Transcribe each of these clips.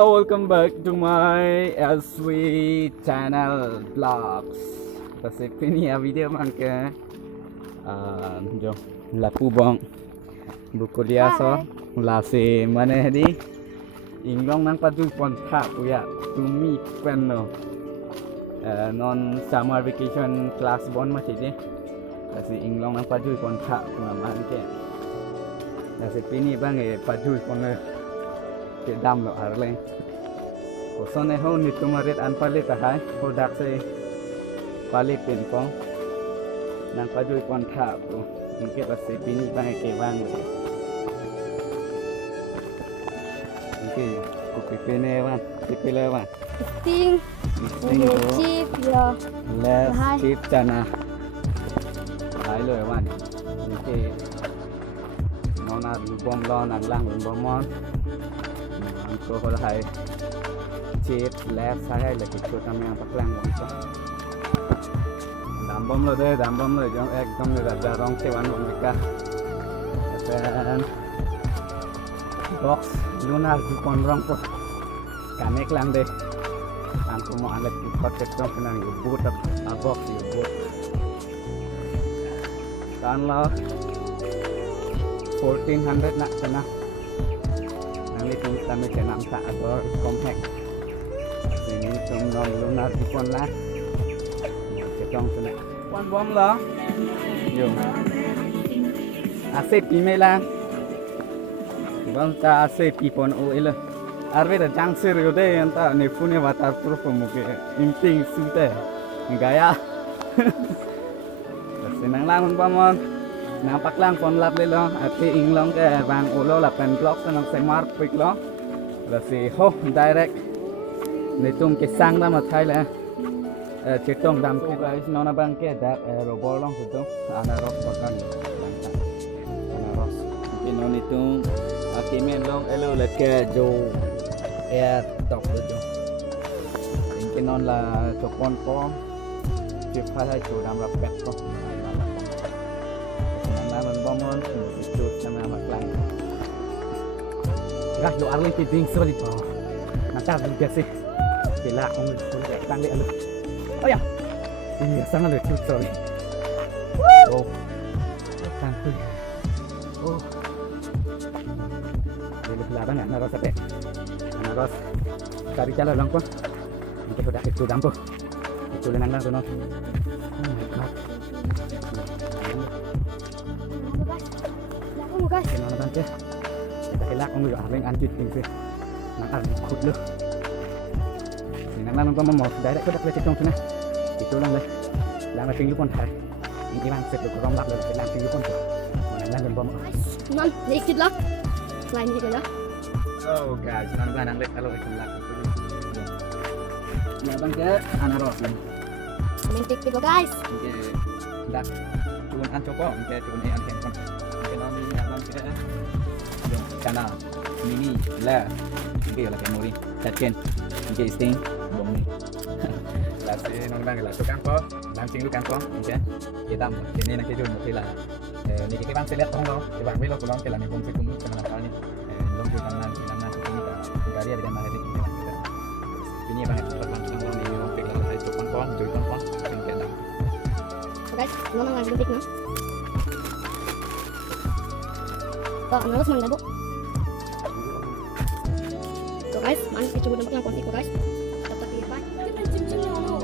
Hello, welcome back to my SW channel vlogs. Kasi pinia video man ke jo lapu bong buku dia so lasi mana di inglong nang padu pon tha puya tumi penno non summer vacation class bon ma chide kasi inglong nang padu pon tha man ke kasi pini bang padu pon ke dam lo arle kosone ho ni tumarit an palit hai product se palit pin pong nang padu pon tha pu ingke kasi pini bang ke bang ingke ku pipene bang pipele bang Ting, chip ya. let's keep chana hai lo bang ingke nona bom lo nang lang bom mon ko hol hai chip left sai là cái chỗ tam yang pak lang bom so dam bom lo de dam bom lo jong ekdom ni da rong sewan bom ka dan box lunar di kon rong po kanek lang de ang ko mo alat di paket dong kenang yu boot up a box yu boot kan lo 1400 nak sana nanti kami kena tak atau compact ini cuma lunar di pon lah cekong sana pon bom lah yo asep email lah bang ta asep pon o ele arve da jangser yo de anta ne phone watar proof muke imping sute gaya senang lang pon nampak lang pon lap le lo ati inglong ke bang ulo la pen blok sanang se mark pik lo la si ho direct ni tum ke sang da ma thai la chetong dam ko guys nona bang ke da robot long tu ana rock bakan ana rock ke non itu ati men long elo la ke jo air top tu ke non la chokon ko chip hai chu dam rap pet ko bomon itu sama maklang gah yo arlen ti ding soli po nata juga sih bila kong kayak tang le oh ya iya sana le tu sorry oh tangku oh dulu belakang nak naros apa naros cari jalan lang po kita sudah itu dampo itu lenang lang sono oh my god guys kenapa nanti kita kelak ngomong juga yang anjut ini nak ada kut lu ini nak nonton mau direct ke dapat cekong sana itu lang lah lang lah tinggal pun hai ini bang set lu rom lap lu lang tinggal pun mana lang bom Non, dikit lah. Selain gitu ya. oh guys nan bang lek kalau itu lak ya bang ke anaros ni Main dikit lo guys. oke dak turun an coba oke turun an handphone ini alam kita channel mini lah ini là cái mori chặt trên cái sting bông này là sẽ non bang là số cán có đang chính lúc cán có ok cái tâm thế nên là cái đường một cái là những cái bang sẽ lết không đâu cái bang với lo của nó cái là mình cũng sẽ cùng cho nó làm này long từ năm năm cũng như cả dengan mana ini kita ini bang itu teman teman long ini long pikir là số con rồi con mình cái đó Guys, nó mang dikit no. Tuh, harus mang bu. Tuh guys, mana kita coba nampak yang konti guys. Dapat apa? Kita cincin no.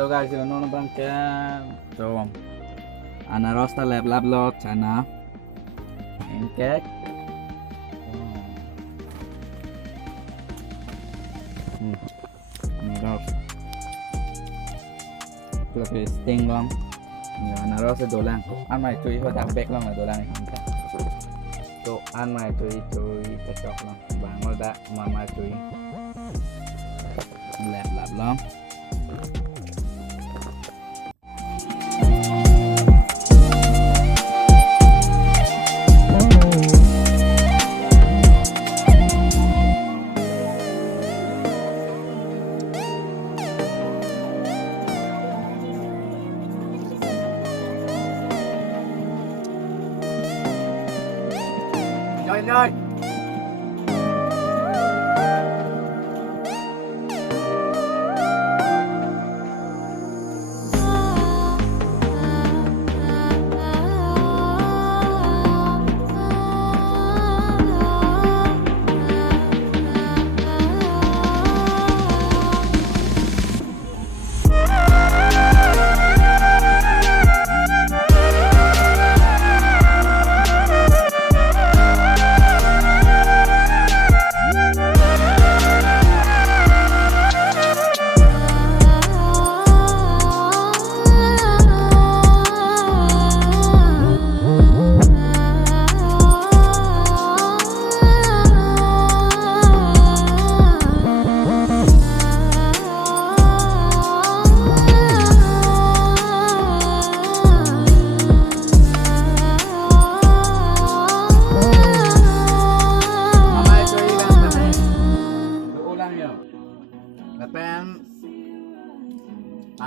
So guys, yun ano bang kaya so Anaros ta lab lab lo chana. Engkek. Anaros. Lebih sting long. Nhiều anaros sẽ đồ lang. Ăn mày chui hoa thang bek long là đồ lang không ta. Tô ăn mày chui ta chọc long. Bang lo đã mà chui. Lẹp lẹp long. Rồi ơi.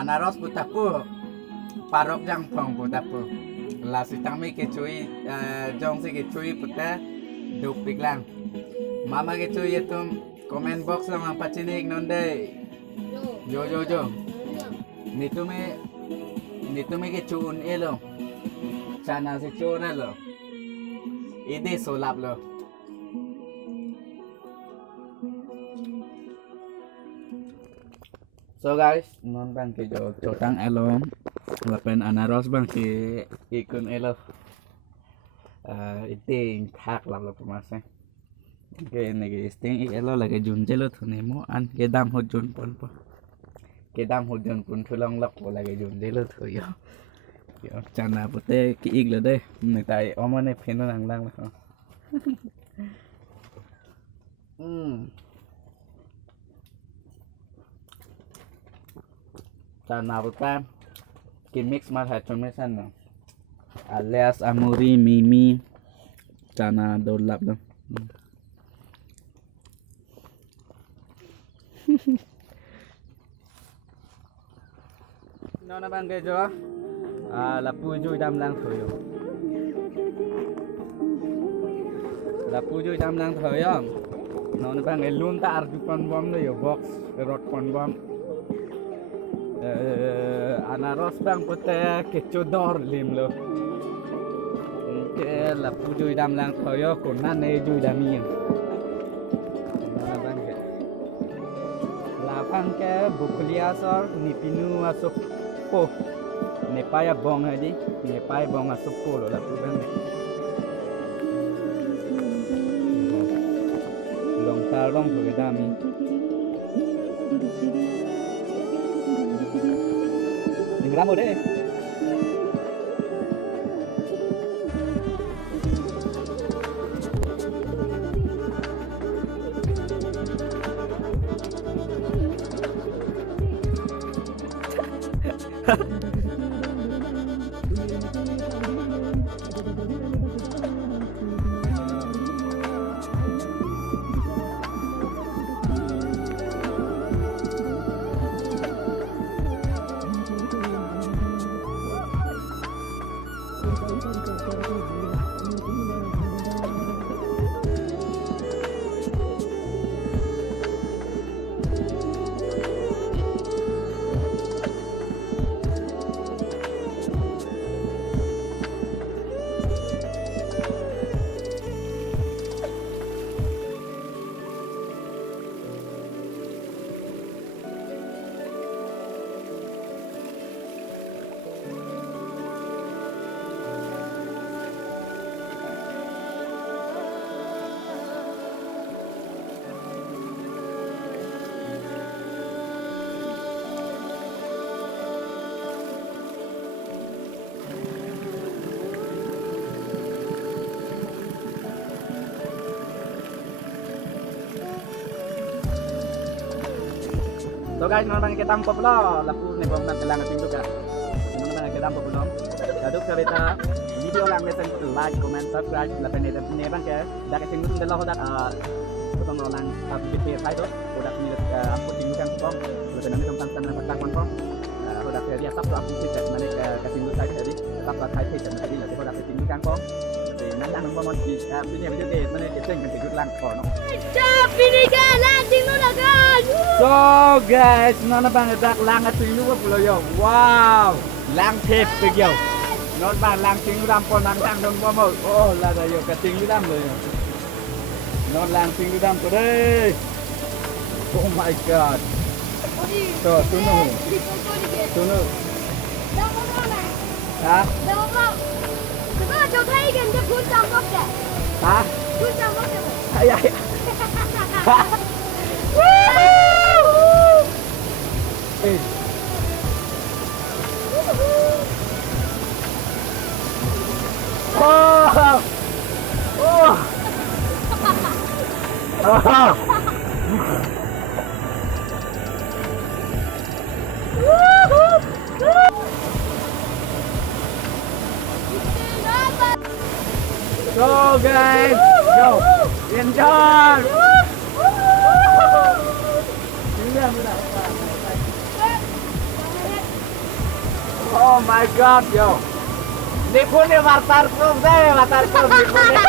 Anaros butapu parok jang pong butapu la sitami ke chui jong se ke chui puta duk piklang mama ke chui tum comment box lang ang pachinig nonde jo nitume ke chun elo chana se chun elo ide solap lo. So guys, non bang ke jo chotang elo, lapen anaros bang ke ikun elo, iting thak lap lo pemase. Ke nege sting ik elo lagi junjelo thune mo an ke dam hujun pun po, ke dam hujun pun thulong lap ko lagi junjelo thu yo. Yo chana pute ke ik lo de, netai omane pheno nang lang lo. Chana pute ke mix mat ha comesan no. Alias amuri mimi chana dolap lo. Nó bang ke jo lapu ju dam lang thoyo. Lapu ju dam lang thoyo. Nó bang ke lun ta ar kon bom no yo box rot kon bom. Anaros bang pute ke chodor lim lo. Ke lapu ju dam lang thoyo kon na ne ju dami. Lapang ke bukulia sor nipinu asuk po nepaya bong hadi nepaya bong asuk po lo lapu bang long tarong to dami ningramo de So guys, nona bang kita tampo belum? Lapu nih bang nanti langat tinggal kan. Nona bang kita tampo belum? Kado kereta video lang mesen like, comment, subscribe. Lapan nih bang ke. Dah ketinggal tu dah dah. Kita orang update saya tu. Udah ni aku tinggal kan bang. Lapan nanti tempat sana tempat kan bang. Udah dia sắp aku sih mana ketinggal saya tadi. Sắp saya sih tadi là udah ketinggal kan bang. Thì nó đang bom chỉ video video để mana kita yang ketinggal lang kok. Chop ini kan landing lu kan. So guys, nona bang dak lang at tinglu wa pulo yo. Wow, lang tip big yo. Nona bang lang tinglu dam pon nang dang dong mo. Oh, la da yo ka tinglu dam lo yo. Nona lang tinglu dam to deh. Oh my god. So, tunu. Tunu. Hả? Đó cho thấy gần cho cuốn trong góc kìa. Hả? Cuốn trong góc kìa. Ai ai. Ê. Oh. Oh. Oh. So guys, go enjoy. Oh my god, yo. Nipun ni waterproof deh, waterproof nipun ni.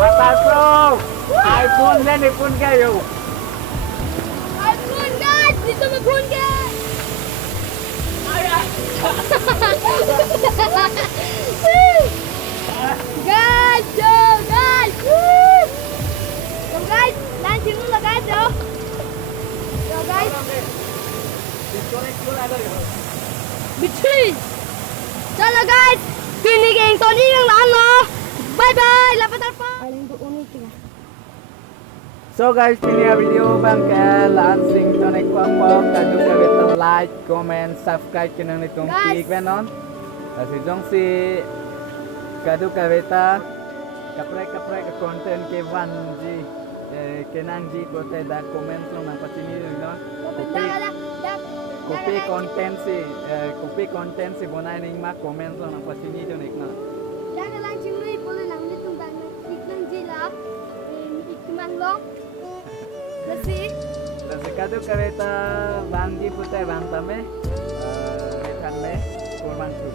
Waterproof. iPhone deh nipun ke yo. iPhone guys, dito mag-phone ka. Guys, yo guys. Yo guys, landing lu lah guys yo. Yo guys. Between. Chalo guys. Piniging Tony ng ano. Bye bye. Lapat po. Aling doon ito. So guys, ini video bang ke lansing tonek pokok kadu kawit like, comment, subscribe kenang nitong klik benon. Kasi jong si kadu kawita kapre ke konten ke vanji kenang ji kote da comment lo nang pasini no. Kopi konten si bonai ning ma comment lo nang pasini jo nik na. Jangan langsung ni boleh nang nitong dan iklan jilap. Ikman lo. Kasi kadu kawita vanji putai bantame retan me kurang tu.